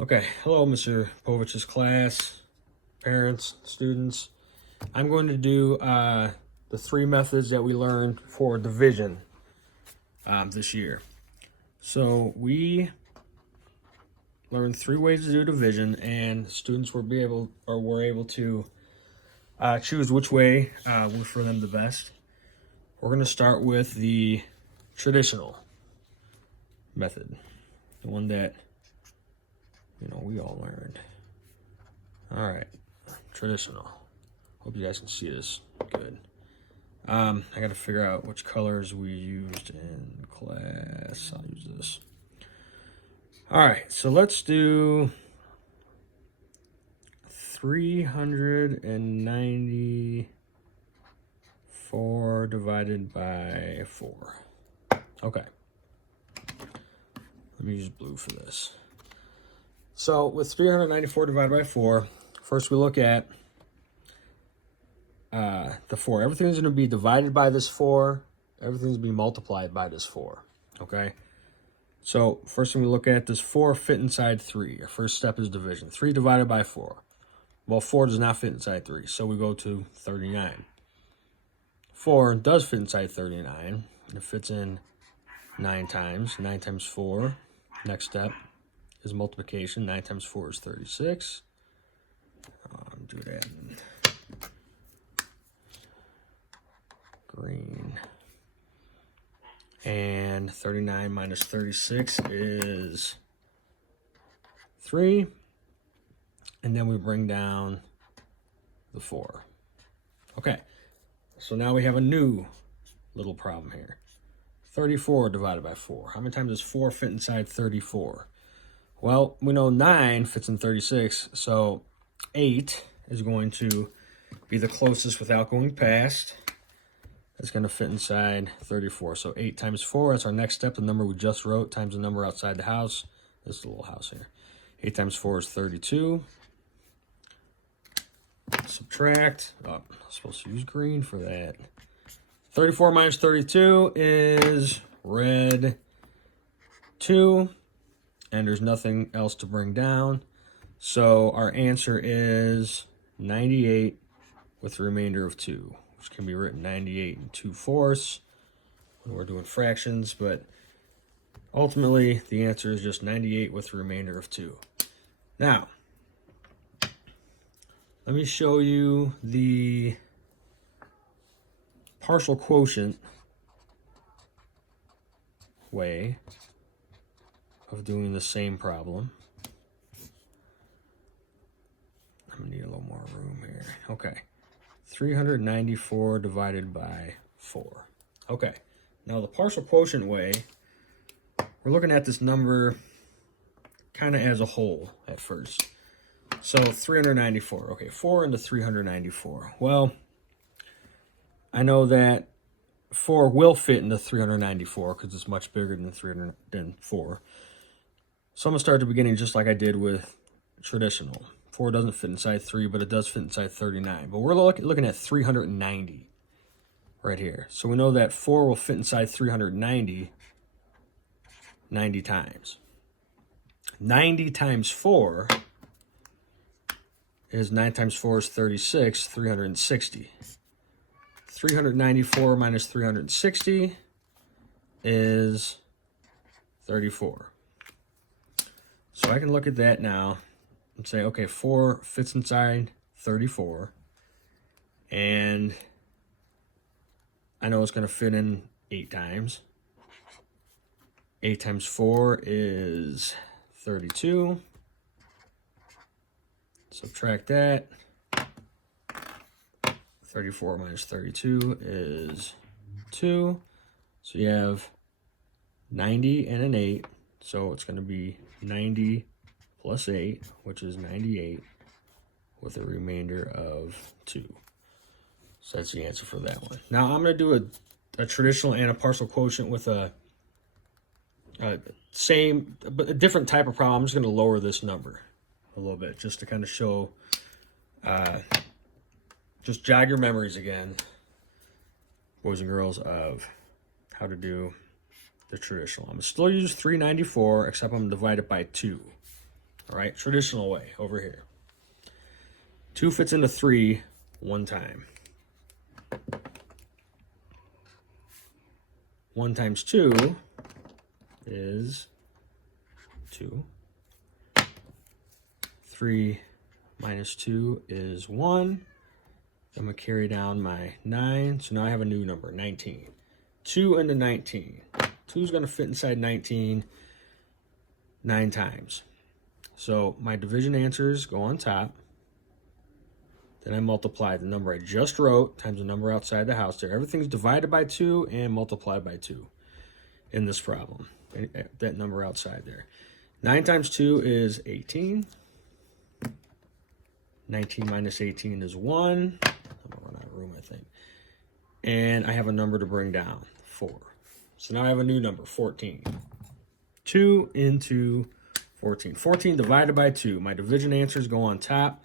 Okay, hello, Mr. Povich's class, parents, students. I'm going to do the three methods that we learned for division this year. So we learned three ways to do division, and students were able to choose which way worked for them the best. We're going to start with the traditional method, the one that we all learned. All right, traditional. Hope you guys can see this good. I got to figure out which colors we used in class. I'll use this. All right, so let's do 394 divided by 4. Okay. Let me use blue for this. So with 394 divided by 4, first we look at the 4. Everything's going to be divided by this 4. Everything's going to be multiplied by this 4. Okay? So first thing we look at, does 4 fit inside 3? Our first step is division. 3 divided by 4. Well, 4 does not fit inside 3, so we go to 39. 4 does fit inside 39. It fits in 9 times. 9 times 4. Next step is multiplication. 9 times 4 is 36. Do that in green. And 39 minus 36 is 3. And then we bring down the 4. Okay, so now we have a new little problem here. 34 divided by 4. How many times does 4 fit inside 34? Well, we know 9 fits in 36, so 8 is going to be the closest without going past. It's going to fit inside 34. So 8 times 4, that's our next step. The number we just wrote times the number outside the house. This little house here. 8 times 4 is 32. Subtract. Oh, I'm supposed to use green for that. 34 minus 32 is red 2. And there's nothing else to bring down. So our answer is 98 with the remainder of 2, which can be written 98 and 2/4 when we're doing fractions. But ultimately, the answer is just 98 with the remainder of 2. Now, let me show you the partial quotient way of doing the same problem. I'm gonna need a little more room here. Okay, 394 divided by 4. Okay, now the partial quotient way, we're looking at this number kind of as a whole at first. So 394, okay, 4 into 394. Well, I know that 4 will fit into 394 because it's much bigger than 4. So I'm going to start at the beginning just like I did with traditional. 4 doesn't fit inside 3, but it does fit inside 39. But we're looking at 390 right here. So we know that 4 will fit inside 390 90 times. 90 times 4 is 9 times 4 is 36, 360. 394 minus 360 is 34. So I can look at that now and say, okay, 4 fits inside 34. And I know it's going to fit in 8 times. 8 times 4 is 32. Subtract that. 34 minus 32 is 2. So you have 90 and an 8. So it's going to be 90 plus 8, which is 98, with a remainder of 2. So that's the answer for that one. Now I'm going to do a traditional and a partial quotient with a same, but a different type of problem. I'm just going to lower this number a little bit just to kind of show, just jog your memories again, boys and girls, of how to do the traditional. I'm going to still use 394, except I'm going to divide it by 2. All right, traditional way over here. 2 fits into 3 one time. 1 times 2 is 2. 3 minus 2 is 1. I'm going to carry down my 9. So now I have a new number, 19. 2 into 19. 2 is going to fit inside 19 9 times. So my division answers go on top. Then I multiply the number I just wrote times the number outside the house there. Everything's divided by 2 and multiplied by 2 in this problem. That number outside there. 9 times 2 is 18. 19 minus 18 is 1. I'm going to run out of room, I think. And I have a number to bring down, 4. So now I have a new number, 14. 2 into 14. 14 divided by 2. My division answers go on top.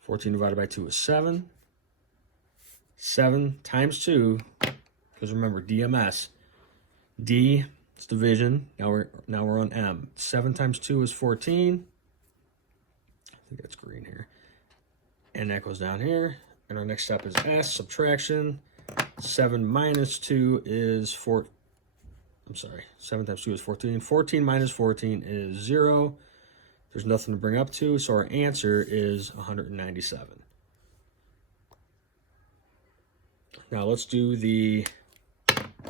14 divided by 2 is 7. 7 times 2, because remember, DMS. D is division. Now we're on M. 7 times 2 is 14. I think that's green here. And that goes down here. And our next step is S, subtraction. 7 minus 2 is 4. I'm sorry, 7 times 2 is 14. 14 minus 14 is 0. There's nothing to bring up to, so our answer is 197. Now let's do the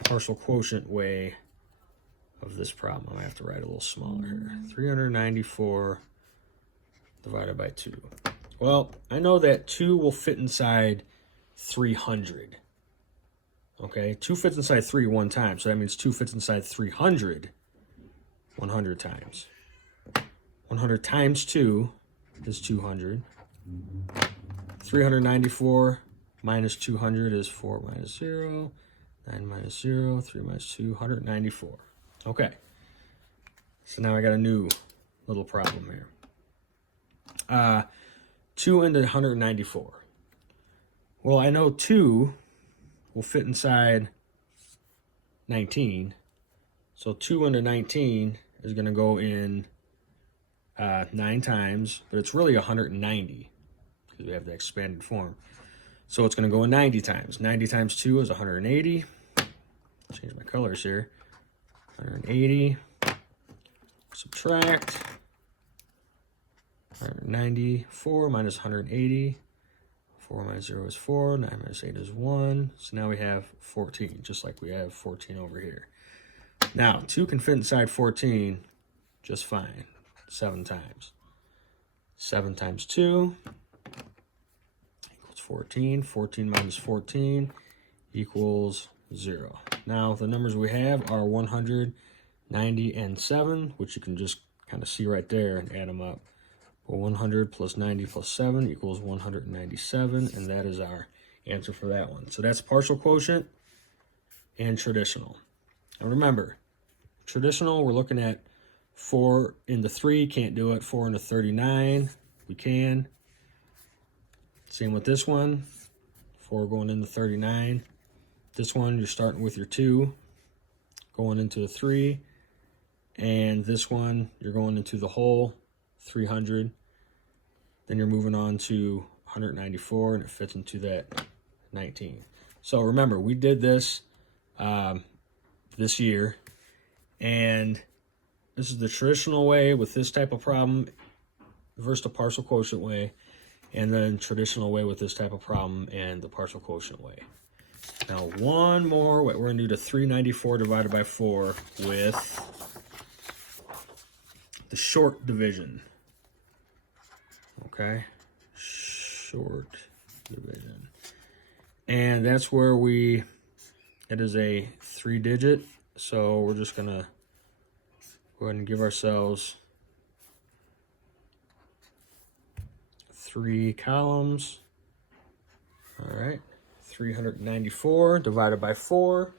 partial quotient way of this problem. I have to write a little smaller here. 394 divided by 2. Well, I know that 2 will fit inside 300. Okay, 2 fits inside 3 one time, so that means 2 fits inside 300 100 times. 100 times 2 is 200. 394 minus 200 is 4 minus 0. 9 minus 0, 3 minus 2, 194. Okay, so now I got a new little problem here. 2 into 194. Well, I know 2 will fit inside 19. So 2 into 19 is going to go in 9 times, but it's really 190 because we have the expanded form. So it's going to go in 90 times. 90 times 2 is 180. Change my colors here. 180. Subtract. 194 minus 180. 4 minus 0 is 4. 9 minus 8 is 1. So now we have 14, just like we have 14 over here. Now, 2 can fit inside 14 just fine. 7 times. 7 times 2 equals 14. 14 minus 14 equals 0. Now, the numbers we have are 100, 90, and 7, which you can just kind of see right there and add them up. Well, 100 plus 90 plus 7 equals 197, and that is our answer for that one. So that's partial quotient and traditional. And remember, traditional, we're looking at 4 into 3, can't do it. 4 into 39, we can. Same with this one, 4 going into 39. This one, you're starting with your 2, going into a 3. And this one, you're going into the whole 300. Then you're moving on to 194, and it fits into that 19. So remember, we did this this year, and this is the traditional way with this type of problem versus the partial quotient way, and then traditional way with this type of problem and the partial quotient way. Now, one more way. We're going to do the 394 divided by 4 with the short division. Okay, short division. And that's where it is a 3-digit, so we're just gonna go ahead and give ourselves 3 columns. All right, 394 divided by 4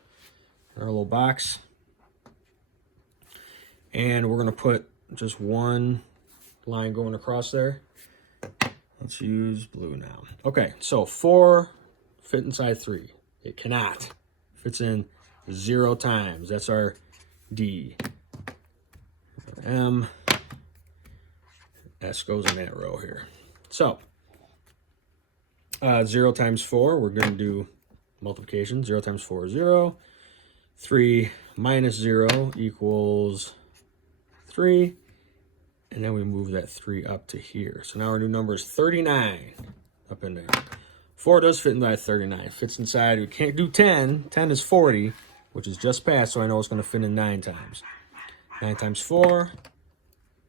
in our little box. And we're gonna put just one line going across there. Let's use blue now. Okay, so 4 fit inside 3. It cannot. Fits in 0 times. That's our D. M. S goes in that row here. So, 0 times 4, we're going to do multiplication. 0 times 4 is 0. 3 minus 0 equals 3. And then we move that 3 up to here. So now our new number is 39 up in there. 4 does fit inside 39. Fits inside. We can't do 10. 10 is 40, which is just past, so I know it's going to fit in 9 times. 9 times 4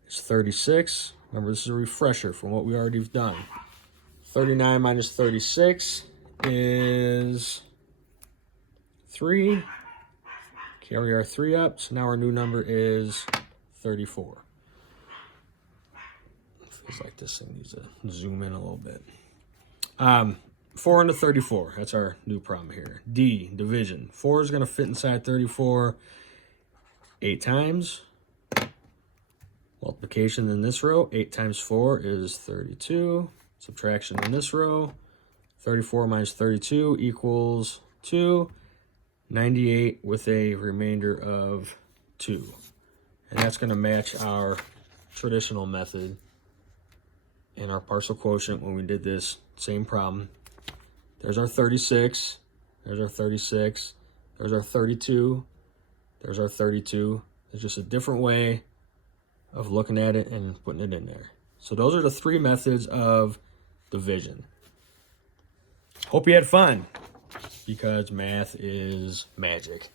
is 36. Remember, this is a refresher from what we already have done. 39 minus 36 is 3. Carry our 3 up, so now our new number is 34. Feels like this thing needs to zoom in a little bit. 4 into 34, that's our new problem here. D, division. 4 is going to fit inside 34 8 times. Multiplication in this row, 8 times 4 is 32. Subtraction in this row, 34 minus 32 equals 2. 98 with a remainder of 2. And that's going to match our traditional method in our partial quotient when we did this same problem. There's our 36. There's our 36. There's our 32. There's our 32. It's just a different way of looking at it and putting it in there. So those are the 3 methods of division. Hope you had fun, because math is magic.